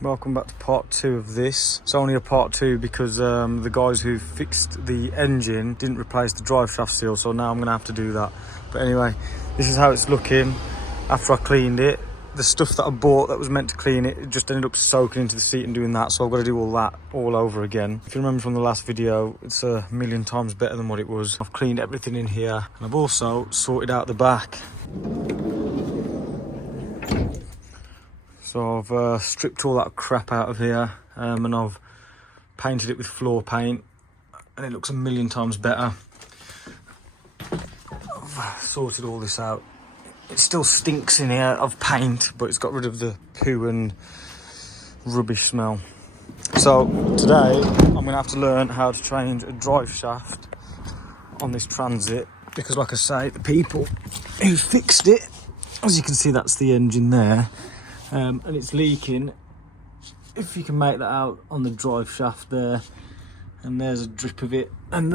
Welcome back to part 2 of this. It's only a part 2 because the guys who fixed the engine didn't replace the drive shaft seal, so now I'm going to have to do that. But anyway, this is how it's looking after I cleaned it. The stuff that I bought that was meant to clean it, it just ended up soaking into the seat and doing that, so I've got to do all that all over again. If you remember from the last video, it's a million times better than what it was. I've cleaned everything in here and I've also sorted out the back. So I've stripped all that crap out of here and I've painted it with floor paint and it looks a million times better. I've sorted all this out. It still stinks in here of paint, but it's got rid of the poo and rubbish smell. So today I'm going to have to learn how to change a drive shaft on this Transit because, like I say, the people who fixed it, as you can see, that's the engine there. And it's leaking, if you can make that out on the drive shaft there, and there's a drip of it, and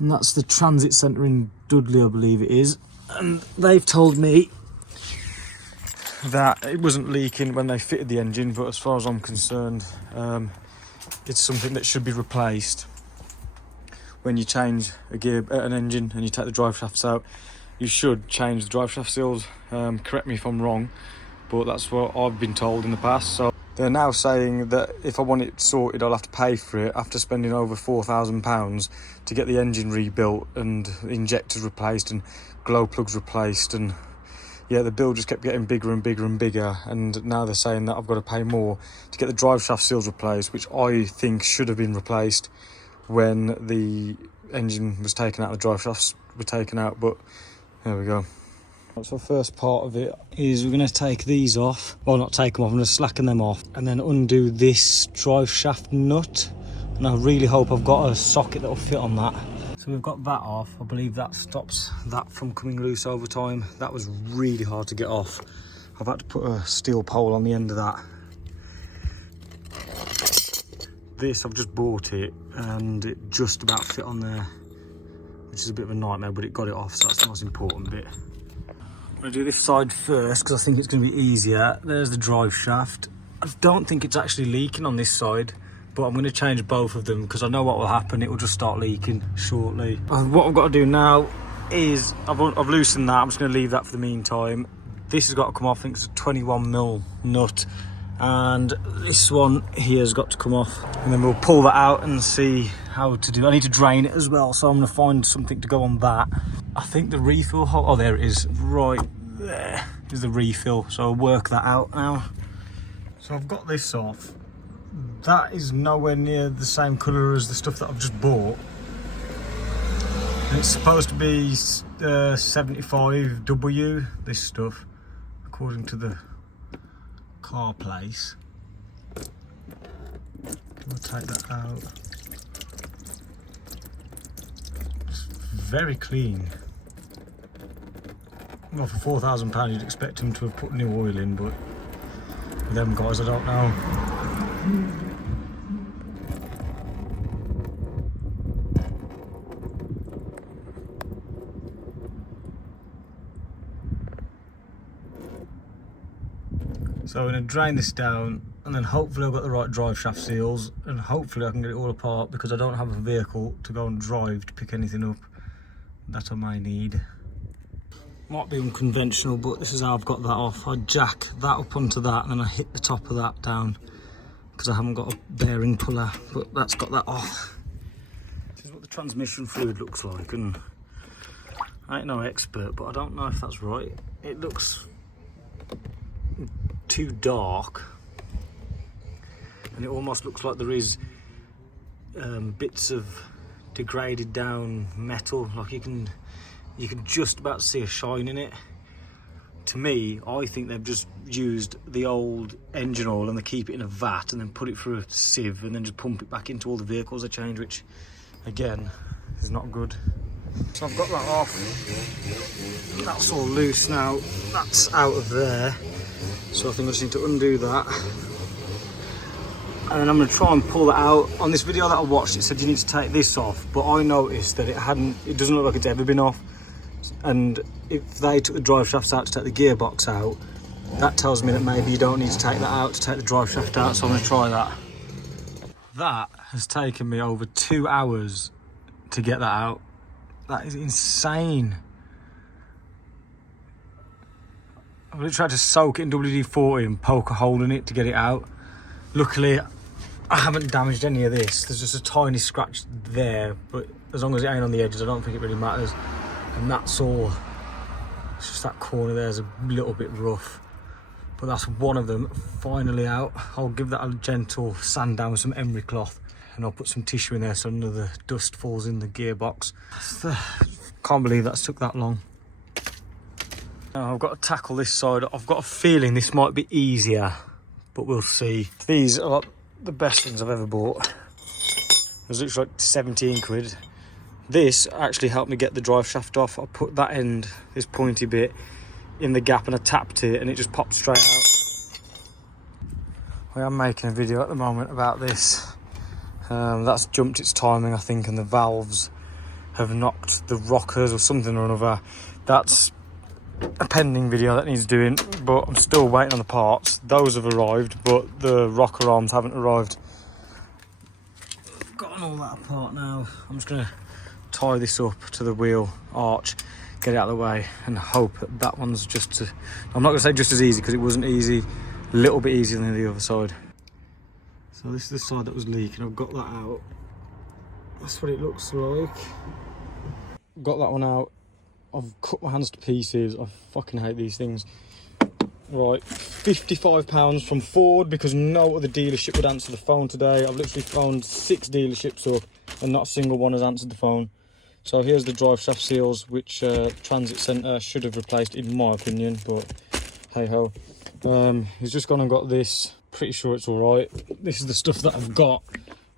that's the transit centre in Dudley, I believe it is, and they've told me that it wasn't leaking when they fitted the engine, but as far as I'm concerned, it's something that should be replaced. When you change an engine and you take the drive shafts out, you should change the drive shaft seals. Correct me if I'm wrong, but that's what I've been told in the past. So they're now saying that if I want it sorted, I'll have to pay for it after spending over £4,000 to get the engine rebuilt and injectors replaced and glow plugs replaced. And yeah, the bill just kept getting bigger and bigger and bigger. And now they're saying that I've got to pay more to get the drive shaft seals replaced, which I think should have been replaced when the engine was taken out, the drive shafts were taken out, but there we go. So the first part of it is we're going to take these off. Well, not take them off, I'm going to slacken them off and then undo this drive shaft nut. And I really hope I've got a socket that will fit on that. So we've got that off. I believe that stops that from coming loose over time. That was really hard to get off. I've had to put a steel pole on the end of that. This, I've just bought it and it just about fit on there, which is a bit of a nightmare, but it got it off, so that's the most important bit. I'm going to do this side first because I think it's going to be easier. There's the drive shaft. I don't think it's actually leaking on this side, but I'm going to change both of them because I know what will happen. It will just start leaking shortly. What I've got to do now is I've loosened that. I'm just going to leave that for the meantime. This has got to come off. I think it's a 21mm nut, and this one here has got to come off, and then we'll pull that out and see how to do it. I need to drain it as well, so I'm going to find something to go on that. I think the refill hole, oh there it is, right there is the refill, so I'll work that out now. So I've got this off. That is nowhere near the same colour as the stuff that I've just bought. And it's supposed to be 75W, this stuff, according to the car place. We'll take that out. It's very clean. Well, for £4,000 you'd expect them to have put new oil in, but with them guys I don't know. So I'm going to drain this down and then hopefully I've got the right drive shaft seals and hopefully I can get it all apart because I don't have a vehicle to go and drive to pick anything up that I may need. Might be unconventional, but this is how I've got that off. I jack that up onto that and then I hit the top of that down because I haven't got a bearing puller, but that's got that off. This is what the transmission fluid looks like, and I ain't no expert, but I don't know if that's right. It looks too dark and it almost looks like there is bits of degraded down metal, like you can just about see a shine in it. To me, I think they've just used the old engine oil and they keep it in a vat and then put it through a sieve and then just pump it back into all the vehicles they change, which again is not good. So I've got that off. That's all loose now. That's out of there. So I think I just need to undo that. And then I'm going to try and pull that out. On this video that I watched, it said you need to take this off, but I noticed that it doesn't look like it's ever been off. And if they took the drive shafts out to take the gearbox out, That tells me that maybe you don't need to take that out to take the drive shaft out, so I'm going to try that. That has taken me over 2 hours to get that out. That is insane. I've literally tried to soak it in WD-40 and poke a hole in it to get it out. Luckily, I haven't damaged any of this. There's just a tiny scratch there, but as long as it ain't on the edges, I don't think it really matters. And that's all. It's just that corner there's a little bit rough. But that's one of them finally out. I'll give that a gentle sand down with some emery cloth, and I'll put some tissue in there so none of the dust falls in the gearbox. Can't believe that's took that long. Now I've got to tackle this side. I've got a feeling this might be easier, but we'll see. These are like the best things I've ever bought. It was literally like 17 quid. This actually helped me get the drive shaft off. I put that end, this pointy bit, in the gap and I tapped it and it just popped straight out. I am making a video at the moment about this. That's jumped its timing, I think, and the valves have knocked the rockers or something or another. That's a pending video that needs doing, but I'm still waiting on the parts. Those have arrived, but the rocker arms haven't arrived. Gotten all that apart now. I'm just gonna tie this up to the wheel arch, get it out of the way, and hope that that one's just I'm not gonna say just as easy, because it wasn't easy. A little bit easier than the other side. So this is the side that was leaking. I've got that out. That's what it looks like. Got that one out. I've cut my hands to pieces. I fucking hate these things. Right, £55 from Ford, because no other dealership would answer the phone today. I've literally phoned 6 dealerships up and not a single one has answered the phone. So here's the drive shaft seals, which Transit Centre should have replaced in my opinion, but hey ho. He's just gone and got this. Pretty sure it's all right. This is the stuff that I've got,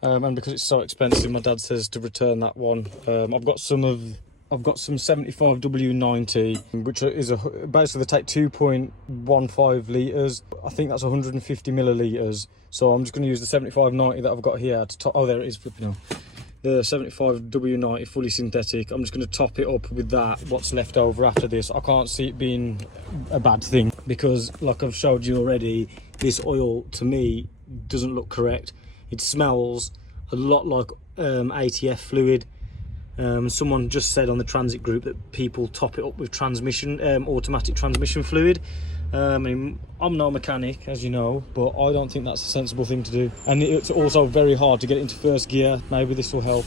and because it's so expensive, my dad says to return that one. I've got some 75W90, which is basically they take 2.15 litres. I think that's 150 millilitres. So I'm just going to use the 7590 that I've got here to top. Oh, there it is, flipping out. The 75W90 fully synthetic. I'm just going to top it up with that, what's left over after this. I can't see it being a bad thing, because like I've showed you already, this oil to me doesn't look correct. It smells a lot like ATF fluid. Someone just said on the transit group that people top it up with transmission, automatic transmission fluid. I mean, I'm no mechanic, as you know, but I don't think that's a sensible thing to do. And it's also very hard to get into first gear. Maybe this will help.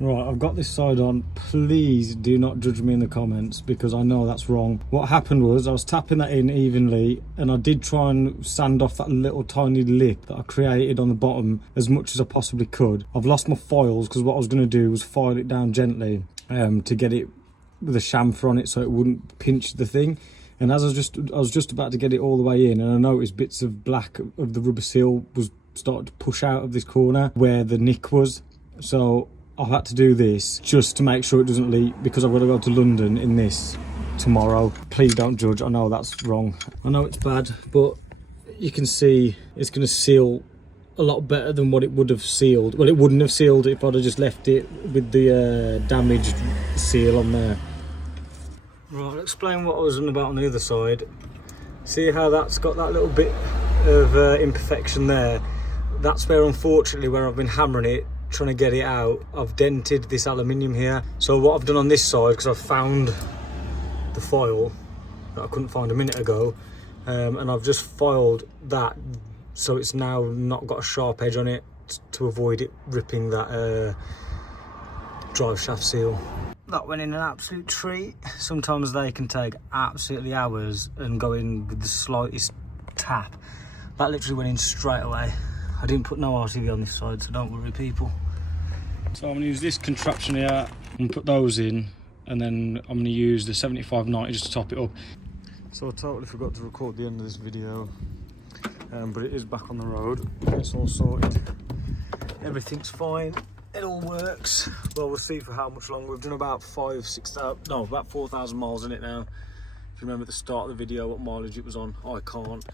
Right, I've got this side on. Please do not judge me in the comments, because I know that's wrong. What happened was I was tapping that in evenly, and I did try and sand off that little tiny lip that I created on the bottom as much as I possibly could. I've lost my foils, because what I was going to do was file it down gently to get it with a chamfer on it so it wouldn't pinch the thing. And as I was just about to get it all the way in, and I noticed bits of black of the rubber seal was starting to push out of this corner where the nick was. So I've had to do this just to make sure it doesn't leak, because I've got to go to London in this tomorrow. Please don't judge, I know that's wrong. I know it's bad, but you can see it's going to seal a lot better than what it would have sealed. Well, it wouldn't have sealed if I'd have just left it with the damaged seal on there. Right, I'll explain what I was on about on the other side. See how that's got that little bit of imperfection there? That's where, unfortunately, where I've been hammering it, trying to get it out, I've dented this aluminium here. So what I've done on this side, because I've found the foil that I couldn't find a minute ago, and I've just filed that so it's now not got a sharp edge on it to avoid it ripping that drive shaft seal. That went in an absolute treat. Sometimes they can take absolutely hours and go in with the slightest tap. That literally went in straight away. I didn't put no RTV on this side, so don't worry, people. So I'm going to use this contraption here and put those in, and then I'm going to use the 7590 just to top it up. So I totally forgot to record the end of this video, but it is back on the road. It's all sorted. Everything's fine. It all works. Well, we'll see for how much longer. We've done about 4,000 miles in it now. If you remember at the start of the video what mileage it was on, I can't.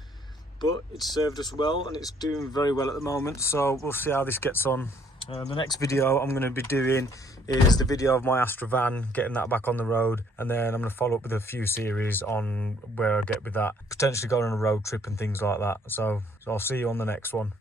But it's served us well, and it's doing very well at the moment. So we'll see how this gets on The next video I'm going to be doing is the video of my Astra van, getting that back on the road, and then I'm going to follow up with a few series on where I get with that, potentially going on a road trip and things like that. So I'll see you on the next one.